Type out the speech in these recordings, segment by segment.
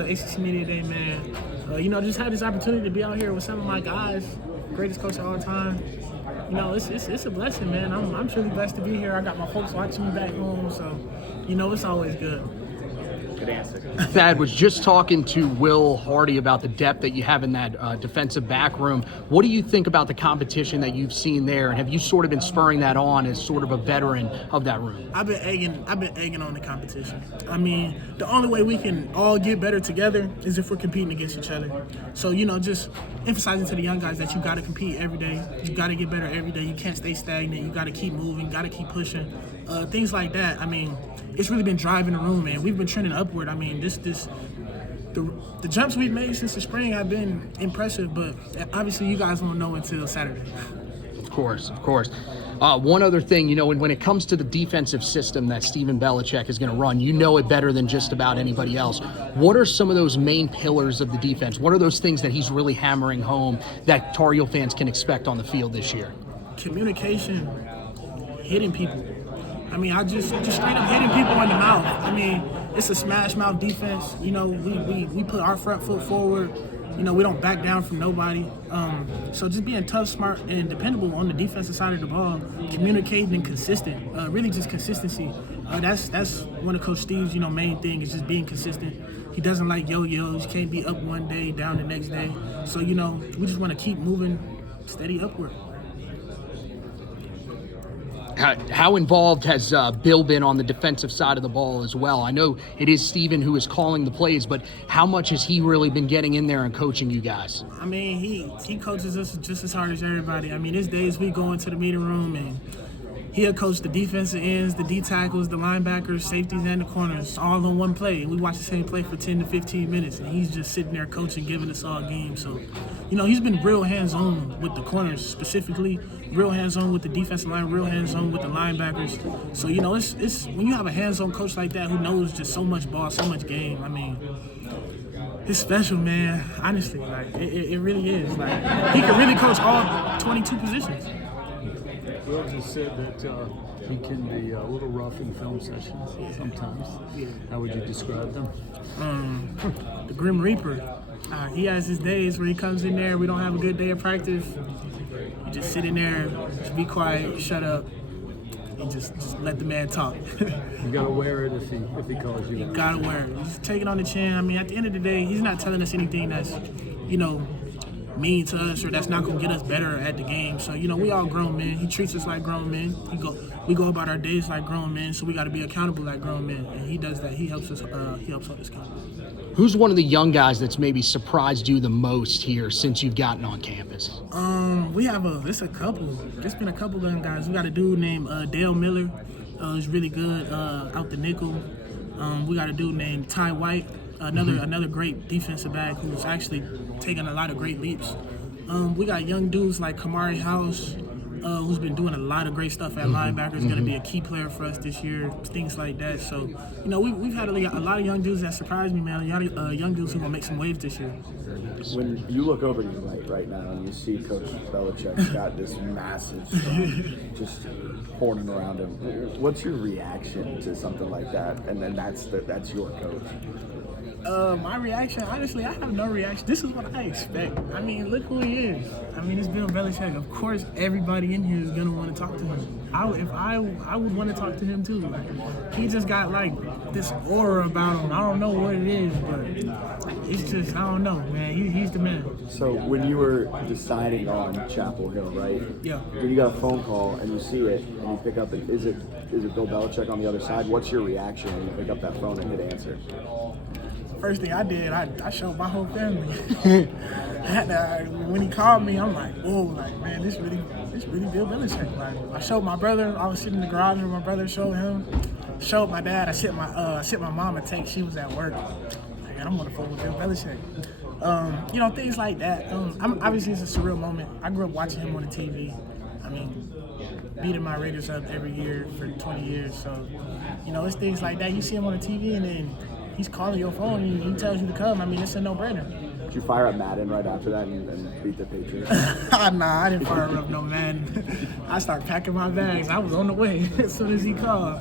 ACC Media Day, man. Just had this opportunity to be out here with some of my guys, greatest coach of all time. It's a blessing, man. I'm truly blessed to be here. I got my folks watching me back home, so, it's always good. Good answer. Thad was just talking to Will Hardy about the depth that you have in that defensive back room. What do you think about the competition that you've seen there, and have you sort of been spurring that on as sort of a veteran of that room? I've been egging on the competition. I mean, the only way we can all get better together is if we're competing against each other. So, just emphasizing to the young guys that you got to compete every day. You got to get better every day. You can't stay stagnant. You got to keep moving. Got to keep pushing. Things like that. I mean, it's really been driving the room, man. We've been trending upward. I mean, the jumps we've made since the spring have been impressive, but obviously you guys won't know until Saturday. Of course. One other thing, when it comes to the defensive system that Stephen Belichick is going to run, you know it better than just about anybody else. What are some of those main pillars of the defense? What are those things that he's really hammering home that Tar Heel fans can expect on the field this year? Communication, hitting people. I mean, I just straight up hitting people in the mouth. I mean, it's a smash mouth defense. We put our front foot forward. We don't back down from nobody. So just being tough, smart, and dependable on the defensive side of the ball, communicating and consistent. Really just consistency. That's one of Coach Steve's, main thing is just being consistent. He doesn't like yo-yos. You can't be up one day, down the next day. So, we just want to keep moving steady upward. How involved has Bill been on the defensive side of the ball as well? I know it is Steven who is calling the plays, but how much has he really been getting in there and coaching you guys? I mean, he coaches us just as hard as everybody. I mean, there's days we go into the meeting room and he'll coach the defensive ends, the D tackles, the linebackers, safeties, and the corners all on one play. And we watch the same play for 10 to 15 minutes, and he's just sitting there coaching, giving us all game. So, he's been real hands-on with the corners specifically, real hands-on with the defensive line, real hands-on with the linebackers. So, it's when you have a hands-on coach like that who knows just so much ball, so much game, I mean, it's special, man. Honestly, it really is. He can really coach all 22 positions. Will just said that he can be a little rough in film sessions sometimes. How would you describe them? The Grim Reaper. He has his days where he comes in there, we don't have a good day of practice. You just sit in there, just be quiet, shut up, and just let the man talk. You gotta wear it if he calls you. You gotta wear it. Just take it on the chin. I mean, at the end of the day, he's not telling us anything that's, mean to us or that's not going to get us better at the game. So, we all grown men. He treats us like grown men. We go about our days like grown men, so we got to be accountable like grown men. And he does that. He helps us hold us accountable. Who's one of the young guys that's maybe surprised you the most here since you've gotten on campus? It's a couple. There's been a couple of young guys. We got a dude named Dale Miller. He's really good out the nickel. We got a dude named Ty White. Another great defensive back who's actually taken a lot of great leaps. We got young dudes like Kamari House, who's been doing a lot of great stuff at linebacker. Is going to be a key player for us this year, things like that. So, we've had a lot of young dudes that surprised me, man. Young dudes who are going to make some waves this year. When you look over to your right now and you see Coach Belichick's got this massive just horning around him, what's your reaction to something like that? And then that's your coach. My reaction, honestly, I have no reaction. This is what I expect. I mean, look who he is. I mean, it's Bill Belichick. Of course, everybody in here is gonna want to talk to him. I would want to talk to him too. He just got this aura about him. I don't know what it is, but it's just, I don't know, man. He's the man. So when you were deciding on Chapel Hill, right? Yeah. When you got a phone call and you see it and you pick up it, is it Bill Belichick on the other side? What's your reaction when you pick up that phone and hit answer? First thing I did, I showed my whole family. When he called me, I'm like, whoa, man, this really Bill Belichick. I showed my brother. I was sitting in the garage with my brother. Showed him. Showed my dad. I sent my mom a text. She was at work. Man, I'm on the phone with Bill Belichick. Things like that. Obviously, it's a surreal moment. I grew up watching him on the TV. I mean, beating my Raiders up every year for 20 years. So, it's things like that. You see him on the TV, and then he's calling your phone and he tells you to come. I mean, it's a no-brainer. Did you fire up Madden right after that and beat the Patriots? Nah, I didn't fire up no Madden. I started packing my bags. I was on the way as soon as he called.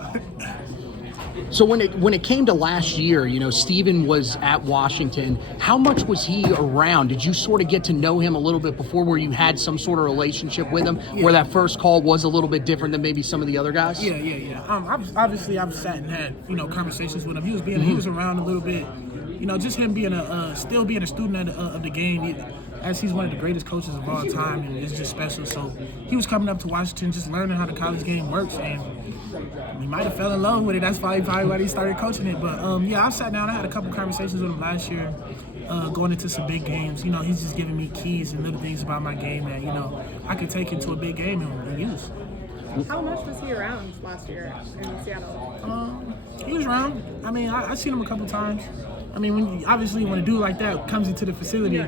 So when it came to last year, Steven was at Washington. How much was he around? Did you sort of get to know him a little bit before, where you had some sort of relationship with him, where that first call was a little bit different than maybe some of the other guys? Yeah. I've sat and had conversations with him. He was around a little bit. Just him being still being a student of the game. As he's one of the greatest coaches of all time, and it's just special. So he was coming up to Washington, just learning how the college game works, and he might have fell in love with it. That's probably why he started coaching it. But I sat down. I had a couple conversations with him last year, going into some big games. He's just giving me keys and little things about my game that I could take into a big game and use. How much was he around last year in Seattle? He was around. I mean, I seen him a couple times. I mean, when a dude like that comes into the facility,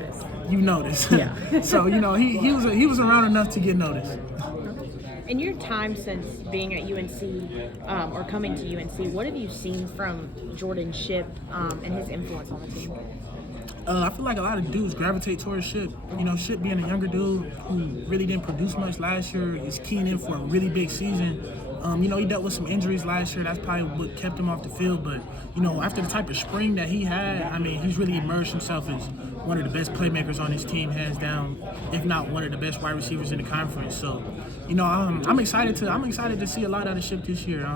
you notice. Yeah. So he was around enough to get noticed. In your time since being at UNC or coming to UNC, what have you seen from Jordan Shipp and his influence on the team? I feel like a lot of dudes gravitate towards Shipp. Shipp being a younger dude who really didn't produce much last year is keying in for a really big season. He dealt with some injuries last year. That's probably what kept him off the field. But, after the type of spring that he had, I mean, he's really emerged himself as one of the best playmakers on his team, hands down, if not one of the best wide receivers in the conference. So, I'm excited to see a lot out of Shipp this year.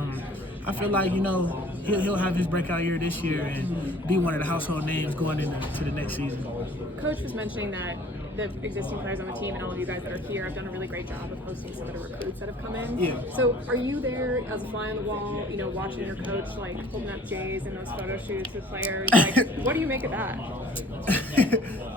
I feel like, he'll have his breakout year this year and be one of the household names going into the next season. Coach was mentioning that the existing players on the team and all of you guys that are here have done a really great job of hosting some of the recruits that have come in. Yeah. So are you there as a fly on the wall, watching your coach holding up J's and those photo shoots with players? What do you make of that?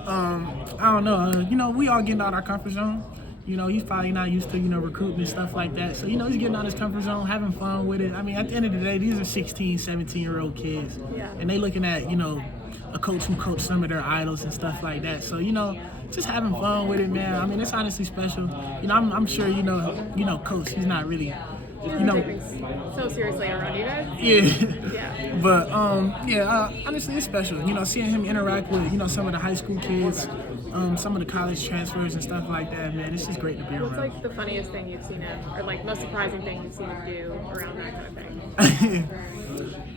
I don't know. We all getting out our comfort zone. He's probably not used to, recruiting and stuff like that. So, he's getting out his comfort zone, having fun with it. I mean, at the end of the day, these are 16, 17-year-old kids. Yeah. And they looking at, a coach who coached some of their idols and stuff like that. So, just having fun with it, man. I mean, it's honestly special. I'm sure, Coach, he's not really, so seriously around you guys? Yeah. But, honestly, it's special. Seeing him interact with, some of the high school kids, some of the college transfers and stuff like that, man, it's just great to be around. What's the funniest thing you've seen him, or most surprising thing you've seen him do around that kind of thing?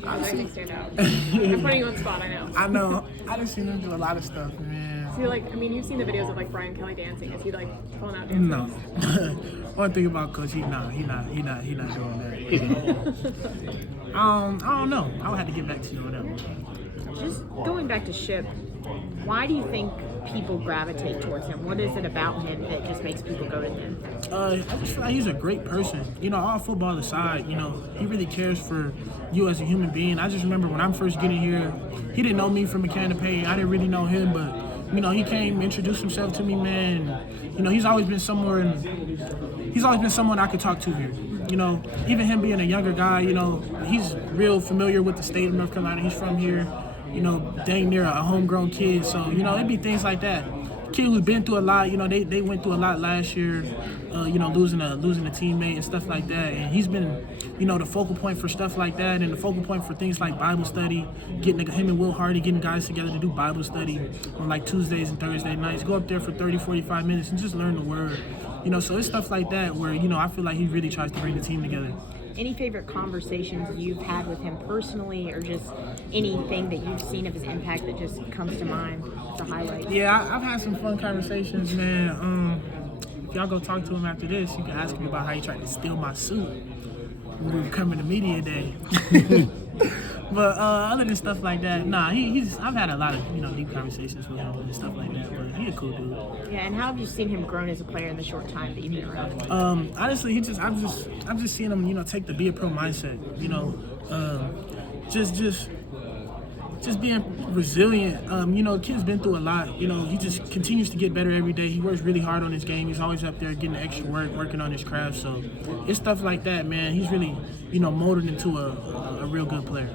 Anything stand out? I'm putting you on the spot, I know. I just seen him do a lot of stuff, man. So you've seen the videos of Brian Kelly dancing. Is he pulling out dancing? No. One thing about Coach, he not doing that. I don't know. I'll have to get back to you on that one. Just going back to Shipp, why do you think people gravitate towards him? What is it about him that just makes people go to him? I just feel like he's a great person. All football aside, he really cares for you as a human being. I just remember when I'm first getting here, he didn't know me from a can of paint. I didn't really know him, but he came, introduced himself to me, man. He's always been someone I could talk to here. Even him being a younger guy, he's real familiar with the state of North Carolina. He's from here. Dang near a homegrown kid. So, it'd be things like that. Kid who's been through a lot, they went through a lot last year, losing a teammate and stuff like that. And he's been, the focal point for stuff like that, and the focal point for things like Bible study, getting him and Will Hardy, getting guys together to do Bible study on Tuesdays and Thursday nights. Go up there for 30, 45 minutes and just learn the word. So it's stuff like that where, I feel like he really tries to bring the team together. Any favorite conversations you've had with him personally, or just anything that you've seen of his impact that just comes to mind to highlight? Yeah, I've had some fun conversations, man. If y'all go talk to him after this, you can ask him about how he tried to steal my suit when we were coming to media day. But other than stuff like that, I've had a lot of deep conversations with him and stuff like that. But he's a cool dude. Yeah, and how have you seen him grown as a player in the short time that you've been around him? Honestly, I've just seen him take the be a pro mindset. Just being resilient. The kid's been through a lot. He just continues to get better every day. He works really hard on his game. He's always up there getting the extra work, working on his craft. So it's stuff like that, man. He's really, molded into a real good player.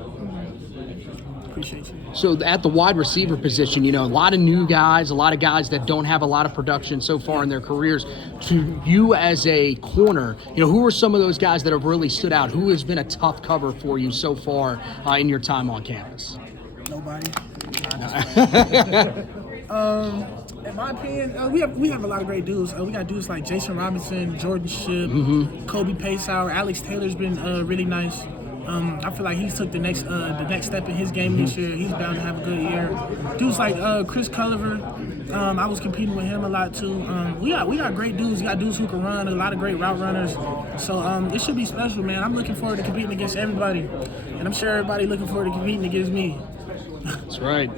Appreciate you. So at the wide receiver position, a lot of new guys, a lot of guys that don't have a lot of production so far in their careers. To you as a corner, who are some of those guys that have really stood out? Who has been a tough cover for you so far in your time on campus? Nobody. In my opinion, we have a lot of great dudes. We got dudes like Jason Robinson, Jordan Shipp, Kobe Paysauer, Alex Taylor's been really nice. I feel like he took the next step in his game this year. He's bound to have a good year. Dudes like Chris Culliver, I was competing with him a lot too. We got great dudes. We got dudes who can run, a lot of great route runners. So it should be special, man. I'm looking forward to competing against everybody, and I'm sure everybody looking forward to competing against me. That's right.